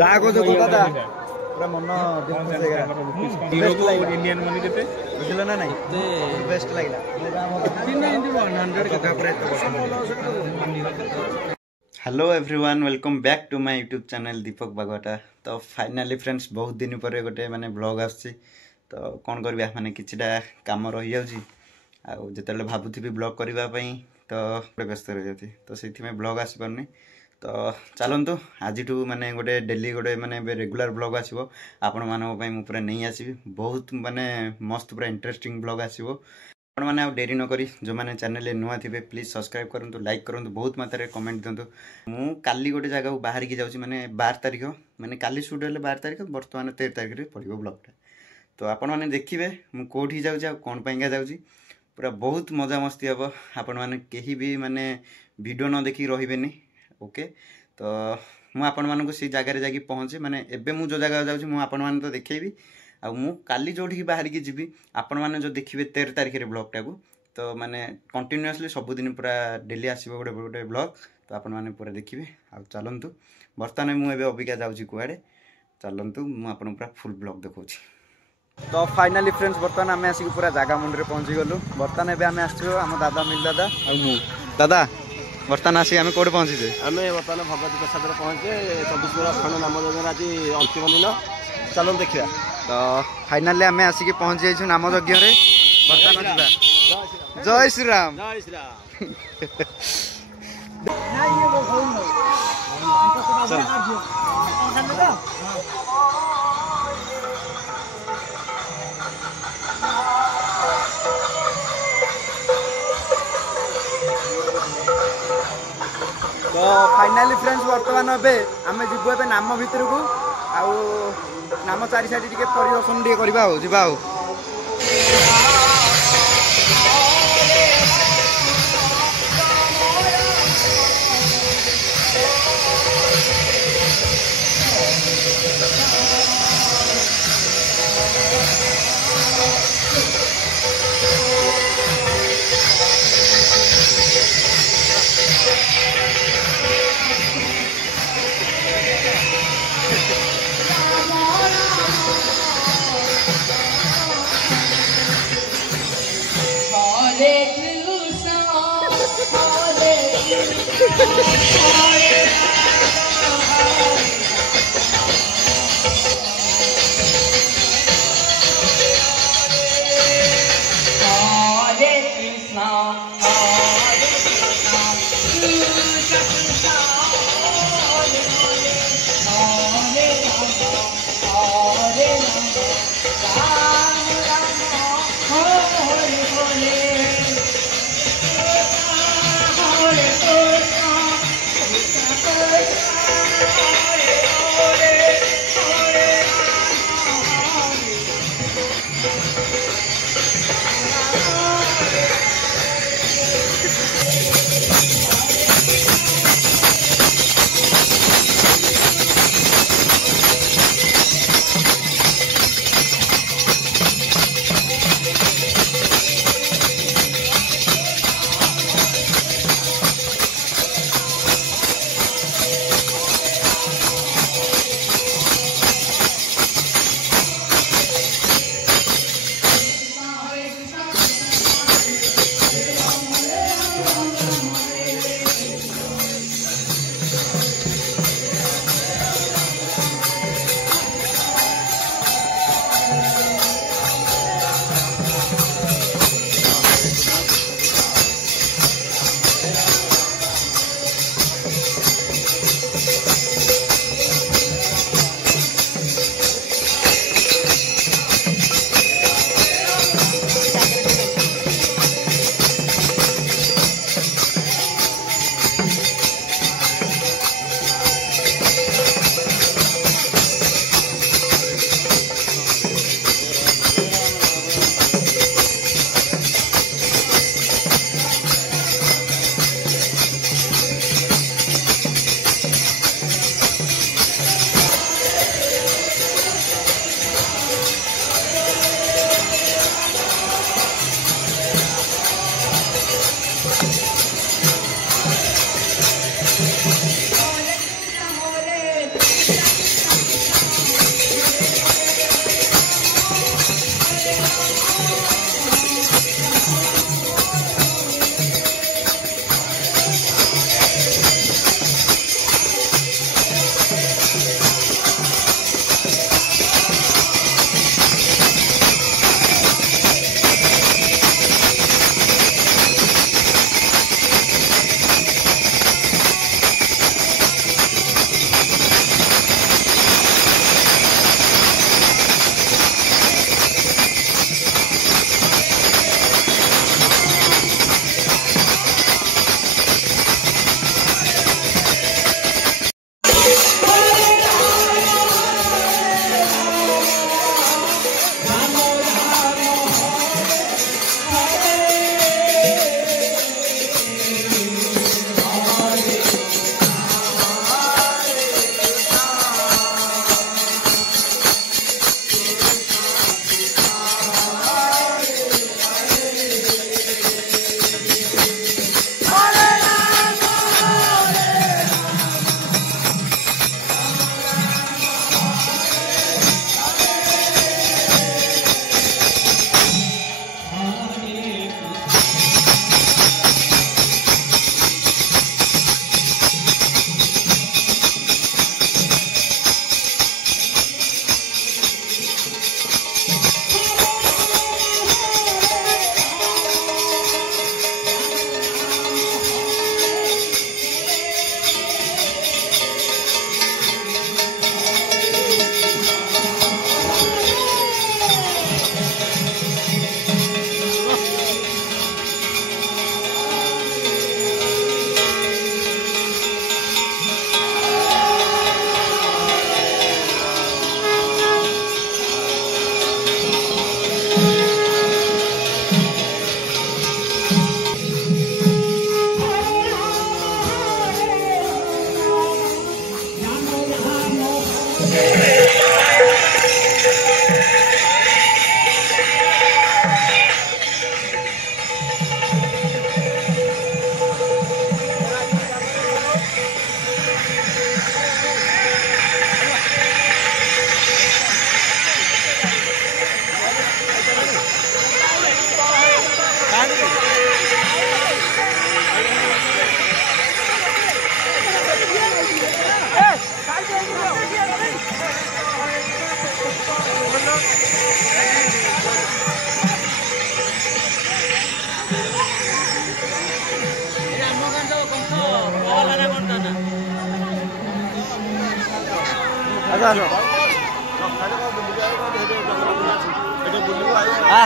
जा को जो दादा पूरा मन हिरो को इंडियन मनी केते बुझिलो ना नहीं बेस्ट लागला 100 का पूरा hello everyone welcome back to my YouTube channel Deepak Bagwata. तो फाइनाली फ्रेंड्स बहुत दिन पर गोटे माने ब्लॉग आसी तो कौन करबा माने किछटा काम रही जाउची आ जेतेले भाबुथि ब्लॉग करबा पई तो व्यस्त रही जाती तो सेथि में ब्लॉग आसी परनी। तो चलतु आज माने गोटे डेली गोटे माने रेगुलर ब्लॉग आसो आपण मानक मु पूरा नहीं आसबि बहुत माने मस्त पूरा इंटरेस्टिंग ब्लॉग आसो आपण मैंने आउ डेरी नक जो मैंने चैनल नुआ थे प्लीज सब्सक्राइब करूँ लाइक करूँ बहुत मात्रा कमेंट दिंतु। मु काली गोटे जगह बाहर की जाऊँ माने 12 तारीख माने काली शूट हेल्ले 12 तारीख बर्तमान 13 तारीख पड़ो ब्लॉगटा। तो आपण मैंने देखिए मु कौटी जाऊँ कौन पाइंका जाऊँ पूरा बहुत मजा मस्ती हम आपण मैंने कहीं भी माने वीडियो न देखी रही ओके। तो मु आपण मानक से जगार जाकि पहुँचे माने एबे मु जो जगह जाऊँ मु आपण माने तो देखेबी आ मु काली जोठी बाहर की जीवी आपण माने जो देखिए 13 तारीख रे ब्लॉगटा को तो माने कंटिन्यूअसली सबुदिन पूरा डेली आसीबो गोटे गोटे ब्लॉग तो आपण माने पूरा देखिए। आ चलंतु बर्तमान मु एबे अबिका जाउची कुआडे चलंतु मु आपण पूरा फुल ब्लॉग देखौची। तो फाइनली फ्रेंड्स बर्तमान आम आसिक पूरा जगह मुंडे पहुँची गलु बर्तमान एबे आम आसछु आम दादा मिल दादा आ मु दादा बर्तमान आसी आम कौटे पहुँचे आम बर्तमान भगवती प्रसाद पहुँचे 24 अखंड नाम यज्ञ आज अंतिम दिन चलो देखिए। तो फाइनाली आम आसिक पहुँची जाइछु नाम यज्ञ रे बर्तमान जय श्री राम जय श्री राम। तो फाइनाली फ्रेंड्स बर्तमान एबे आमे जीवो एबे नाम भितर को आउ नाम चारि साइड टिके परिदर्शन टिके करबा हो जिबा हो।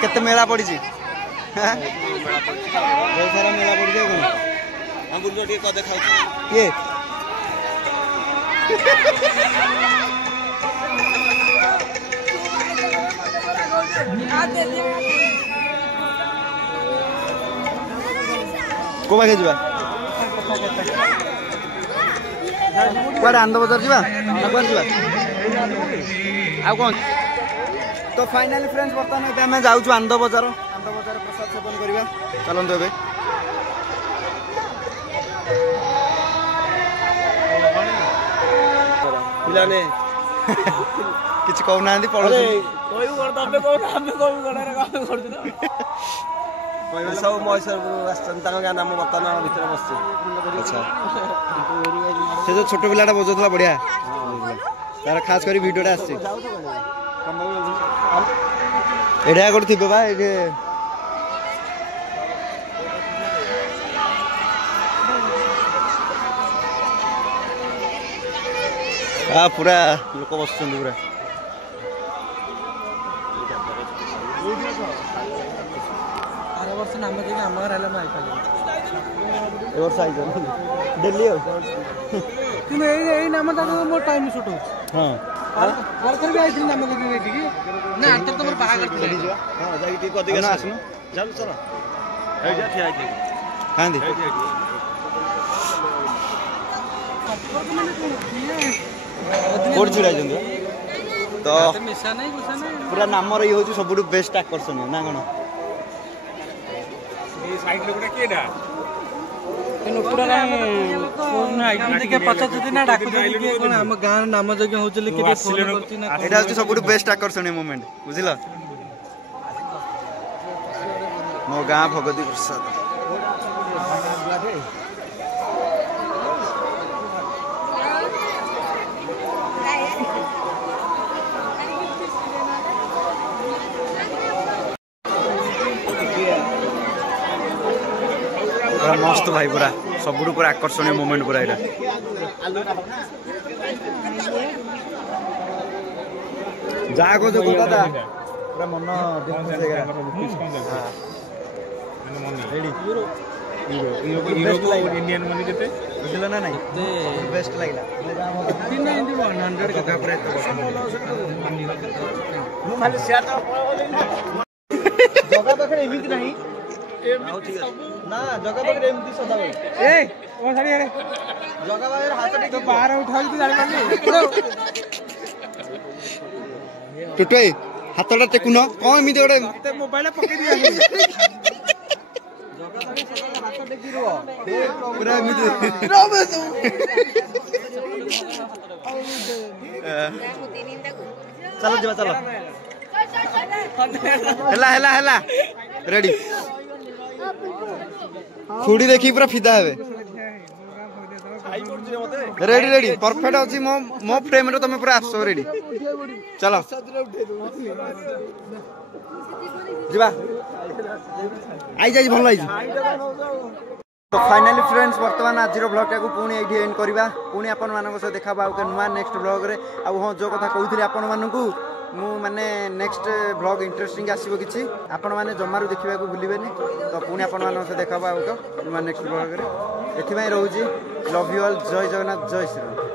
केते मेला पड़ी बहुत सारा मेला पड़ी किए को पाखे जा कड़े आनंद बजार जा कौन तो फाइनाली फ्रेंड्स बर्तमान आम जाऊँ आनंद बजार प्रसाद सेवन करवा चलते ए पिलाने किसी कहना सब महेश्वर गाँ नाम बर्तमान भर बस से जो छोट पिलाटा बजाऊला बढ़िया तार खास कर भिडियोटा आस एडिया कौन थी बा ये पूरा लोक बस पूरा मोर टाइम शूट हो हां आरथर भी आइथिन नाम के कि ना आरथर तमर बाहागर थे हां जाई टी कदी गाना आसनु चल चल हे जा ठिया के हां दे कोड छुड़ा जंदो तो मिसा नहीं पूरा नाम रही होची सबुडु बेस्ट आकर्षण ना कोन ए साइड लोकटा केडा नोपुरा फोन आइटम देखे पचास दिन डाकु कि कोन हम गाँ नाम जगह होचले के फोन करछि ना एटा होची सबुडु बेस्ट आकर्षण मोमेंट बुझिला मो गाँ भगवती प्रसाद मस्त भाई पूरा सबुठ पूरा आकर्षणीय मोमेंट पूरा यहाँ जहाँ कह पूरा मन इंडियन मनी केते बुझल ना नहीं बेस्ट लागला 100 जगह पाखे एमिति नहीं ना जगह पाखे एमिति सदा ए ओ साडी अरे जगह पाखे हाथ तो बाहर उठाई तू जानि टुटे हाथटा टेकुन कौन एमिति गोटे मते मोबाइल पके दिया जगह पाखे सदा हाथ टेकी रहो पूरा एमिति रबे तू चलो जीवा चलो हेला हेला हेला रेडी खुड़ी देखी पूरा फिदा हेबे रेडी रेडी परफेक्ट अछि मो फ्रेम रे तमे पूरा आसो रेडी चलो जीवा आई जाई भल आई तो फाइनली फ्रेंड्स वर्तमान आज ब्लॉग को पुणी ये एंड करवा पुणी आपण मानक सह देखा आउ नुआ नेक्स्ट ब्लॉग रे आ हाँ जो कथा कहूली आपण मानकू मु माने नेक्स्ट ब्लॉग इंटरेस्टिंग आसीबो किछि आपण माने जमारू देखिबा को भूलिबेनी तो पुणी आपण मानक सह देखा आउ नुआ नेक्स्ट ब्लॉग रे एथिबाई रहउजी लव यू ऑल जय जगन्नाथ जय श्री राम।